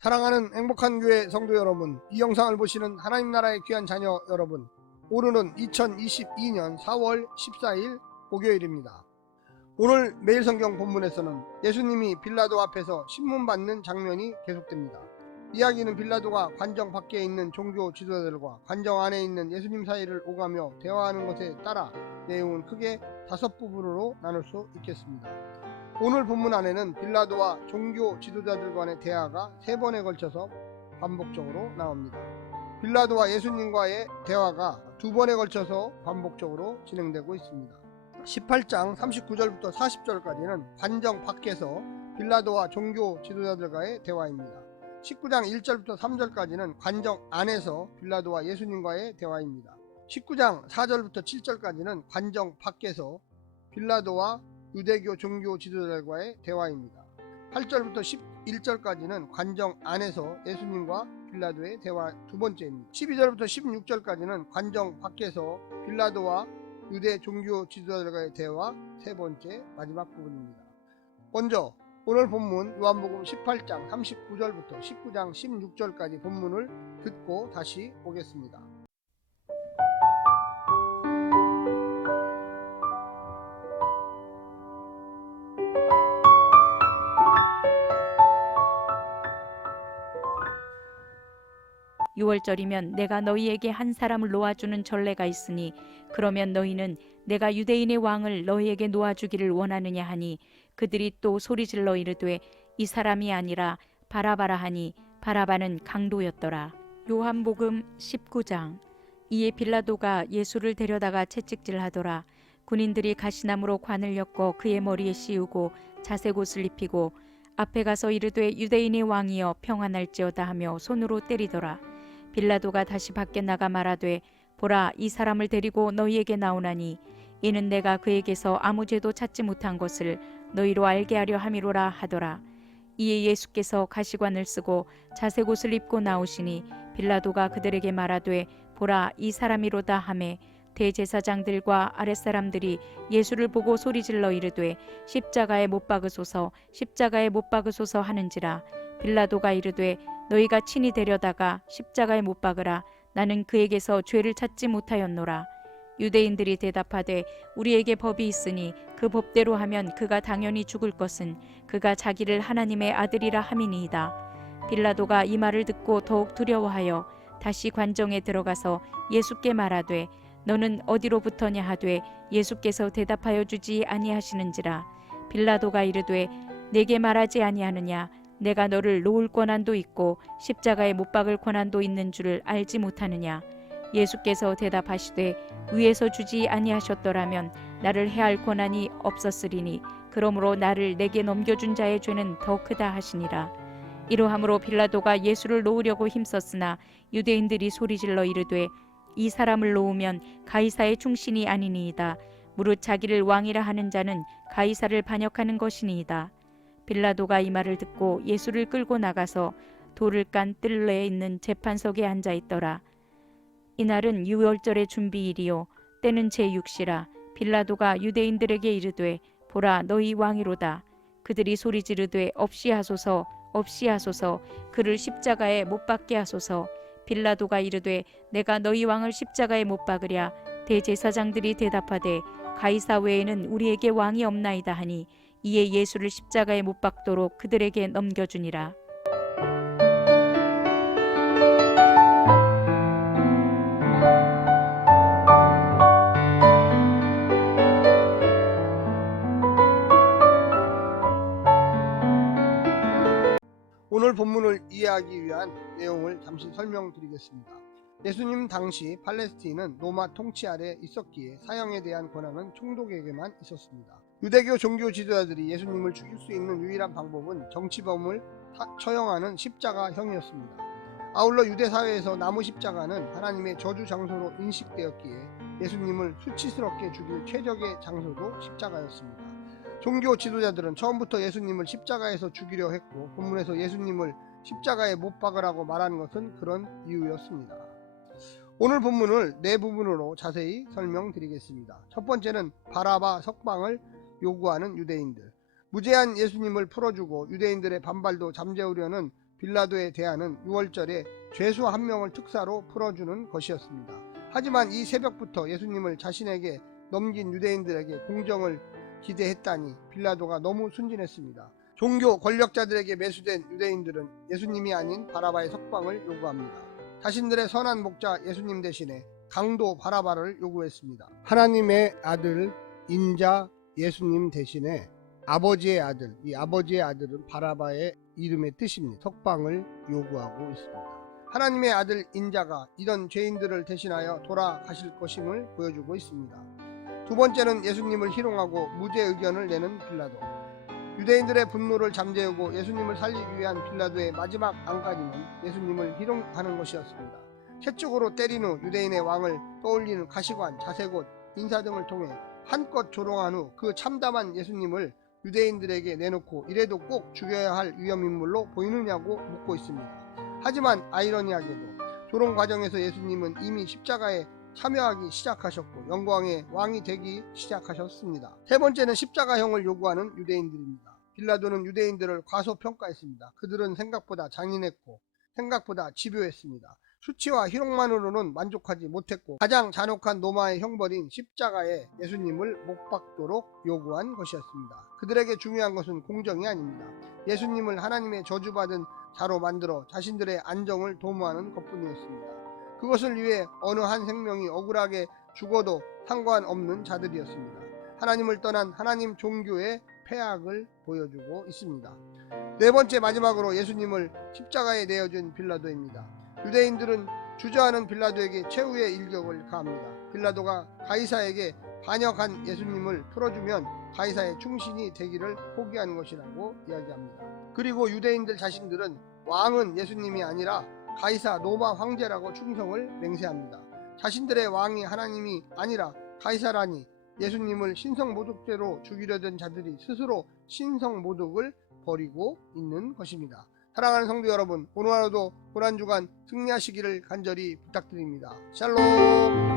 사랑하는 행복한 교회 성도 여러분, 이 영상을 보시는 하나님 나라의 귀한 자녀 여러분, 오늘은 2022년 4월 14일 목요일입니다. 오늘 매일 성경 본문에서는 예수님이 빌라도 앞에서 신문받는 장면이 계속됩니다. 이야기는 빌라도가 관정 밖에 있는 종교 지도자들과 관정 안에 있는 예수님 사이를 오가며 대화하는 것에 따라 내용은 크게 5부분으로 나눌 수 있겠습니다. 오늘 본문 안에는 빌라도와 종교 지도자들 간의 대화가 3번에 걸쳐서 반복적으로 나옵니다. 빌라도와 예수님과의 대화가 2번에 걸쳐서 반복적으로 진행되고 있습니다. 18장 39절부터 40절까지는 관정 밖에서 빌라도와 종교 지도자들과의 대화입니다. 19장 1절부터 3절까지는 관정 안에서 빌라도와 예수님과의 대화입니다. 19장 4절부터 7절까지는 관정 밖에서 빌라도와 유대교 종교 지도자들과의 대화입니다. 8절부터 11절까지는 관정 안에서 예수님과 빌라도의 대화 2번째입니다. 12절부터 16절까지는 관정 밖에서 빌라도와 유대 종교 지도자들과의 대화 3번째 마지막 부분입니다. 먼저 오늘 본문 요한복음 18장 39절부터 19장 16절까지 본문을 듣고 다시 보겠습니다. 6월절이면 내가 너희에게 한 사람을 놓아주는 전례가 있으니 그러면 너희는 내가 유대인의 왕을 너희에게 놓아주기를 원하느냐 하니 그들이 또 소리질러 이르되 이 사람이 아니라 바라바라 하니 바라바는 강도였더라. 요한복음 19장. 이에 빌라도가 예수를 데려다가 채찍질하더라. 군인들이 가시나무로 관을 엮어 그의 머리에 씌우고 자색옷을 입히고 앞에 가서 이르되 유대인의 왕이여 평안할지어다 하며 손으로 때리더라. 빌라도가 다시 밖에 나가 말하되 보라 이 사람을 데리고 너희에게 나오나니 이는 내가 그에게서 아무 죄도 찾지 못한 것을 너희로 알게 하려 함이로라 하더라. 이에 예수께서 가시관을 쓰고 자색옷을 입고 나오시니 빌라도가 그들에게 말하되 보라 이 사람이로다 하매 대제사장들과 아랫사람들이 예수를 보고 소리질러 이르되 십자가에 못 박으소서 십자가에 못 박으소서 하는지라. 빌라도가 이르되 너희가 친히 데려다가 십자가에 못 박으라. 나는 그에게서 죄를 찾지 못하였노라. 유대인들이 대답하되 우리에게 법이 있으니 그 법대로 하면 그가 당연히 죽을 것은 그가 자기를 하나님의 아들이라 함이니이다. 빌라도가 이 말을 듣고 더욱 두려워하여 다시 관정에 들어가서 예수께 말하되 너는 어디로부터냐 하되 예수께서 대답하여 주지 아니하시는지라. 빌라도가 이르되 내게 말하지 아니하느냐 내가 너를 놓을 권한도 있고 십자가에 못 박을 권한도 있는 줄을 알지 못하느냐. 예수께서 대답하시되 위에서 주지 아니하셨더라면 나를 해할 권한이 없었으리니 그러므로 나를 내게 넘겨준 자의 죄는 더 크다 하시니라. 이러함으로 빌라도가 예수를 놓으려고 힘썼으나 유대인들이 소리질러 이르되 이 사람을 놓으면 가이사의 충신이 아니니이다. 무릇 자기를 왕이라 하는 자는 가이사를 반역하는 것이니이다. 빌라도가 이 말을 듣고 예수를 끌고 나가서 돌을 깐 뜰레에 있는 재판석에 앉아 있더라. 이날은 유월절의 준비일이요 때는 제6시라. 빌라도가 유대인들에게 이르되 보라 너희 왕이로다. 그들이 소리 지르되 없이 하소서 없이 하소서 그를 십자가에 못 박게 하소서. 빌라도가 이르되 내가 너희 왕을 십자가에 못 박으랴. 대제사장들이 대답하되 가이사 외에는 우리에게 왕이 없나이다 하니 이에 예수를 십자가에 못 박도록 그들에게 넘겨주니라. 오늘 본문을 이해하기 위한 내용을 잠시 설명드리겠습니다. 예수님 당시 팔레스틴은 로마 통치 아래 있었기에 사형에 대한 권한은 총독에게만 있었습니다. 유대교 종교 지도자들이 예수님을 죽일 수 있는 유일한 방법은 정치범을 처형하는 십자가형이었습니다. 아울러 유대 사회에서 나무 십자가는 하나님의 저주 장소로 인식되었기에 예수님을 수치스럽게 죽일 최적의 장소도 십자가였습니다. 종교 지도자들은 처음부터 예수님을 십자가에서 죽이려 했고 본문에서 예수님을 십자가에 못 박으라고 말하는 것은 그런 이유였습니다. 오늘 본문을 4부분으로 자세히 설명드리겠습니다. 첫 번째는 바라바 석방을 요구하는 유대인들, 무죄한 예수님을 풀어주고 유대인들의 반발도 잠재우려는 빌라도의 대안은 6월절에 죄수 한 명을 특사로 풀어주는 것이었습니다. 하지만 이 새벽부터 예수님을 자신에게 넘긴 유대인들에게 공정을 기대했다니 빌라도가 너무 순진했습니다. 종교 권력자들에게 매수된 유대인들은 예수님이 아닌 바라바의 석방을 요구합니다. 자신들의 선한 목자 예수님 대신에 강도 바라바를 요구했습니다. 하나님의 아들 인자 예수님 대신에 아버지의 아들, 이 아버지의 아들은 바라바의 이름의 뜻입니다. 석방을 요구하고 있습니다. 하나님의 아들 인자가 이런 죄인들을 대신하여 돌아가실 것임을 보여주고 있습니다. 두 번째는 예수님을 희롱하고 무죄 의견을 내는 빌라도. 유대인들의 분노를 잠재우고 예수님을 살리기 위한 빌라도의 마지막 안간힘은 예수님을 희롱하는 것이었습니다. 채찍으로 때린 후 유대인의 왕을 떠올리는 가시관, 자색옷, 인사 등을 통해 한껏 조롱한 후 그 참담한 예수님을 유대인들에게 내놓고 이래도 꼭 죽여야 할 위험인물로 보이느냐고 묻고 있습니다. 하지만 아이러니하게도 조롱 과정에서 예수님은 이미 십자가에 참여하기 시작하셨고 영광의 왕이 되기 시작하셨습니다. 세 번째는 십자가형을 요구하는 유대인들입니다. 빌라도는 유대인들을 과소평가했습니다. 그들은 생각보다 잔인했고 생각보다 집요했습니다. 수치와 희롱만으로는 만족하지 못했고 가장 잔혹한 노마의 형벌인 십자가에 예수님을 못 박도록 요구한 것이었습니다. 그들에게 중요한 것은 공정이 아닙니다. 예수님을 하나님의 저주받은 자로 만들어 자신들의 안정을 도모하는 것뿐이었습니다. 그것을 위해 어느 한 생명이 억울하게 죽어도 상관없는 자들이었습니다. 하나님을 떠난 하나님 종교의 폐악을 보여주고 있습니다. 네 번째 마지막으로 예수님을 십자가에 내어준 빌라도입니다. 유대인들은 주저하는 빌라도에게 최후의 일격을 가합니다. 빌라도가 가이사에게 반역한 예수님을 풀어주면 가이사의 충신이 되기를 포기하는 것이라고 이야기합니다. 그리고 유대인들 자신들은 왕은 예수님이 아니라 가이사 로마 황제라고 충성을 맹세합니다. 자신들의 왕이 하나님이 아니라 가이사라니 예수님을 신성모독죄로 죽이려던 자들이 스스로 신성모독을 벌이고 있는 것입니다. 사랑하는 성도 여러분, 오늘 하루도 고난주간 승리하시기를 간절히 부탁드립니다. 샬롬.